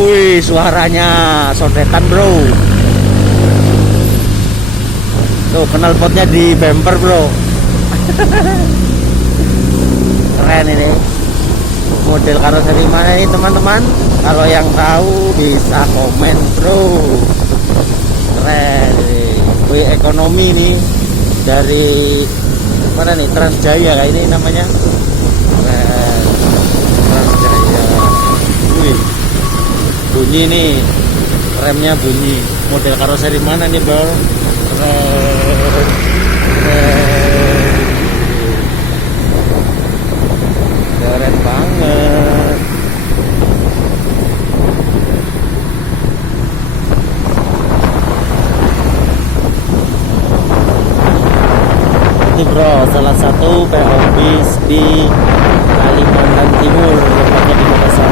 Wih, suaranya sodetan bro. Tuh knalpotnya di bumper bro. Keren ini. Model karoseri mana ini teman-teman? Kalau yang tahu bisa komen bro. Keren ini. Wih, ekonomi nih dari mana nih? Transjaya kayak ini namanya. Keren. Transjaya. Wih, bunyi nih, remnya bunyi. Model karoseri mana nih bro? Keren. Keren. Keren banget. Ini bro, salah satu PO bis di Kalimantan Timur, tempatnya di Makassar.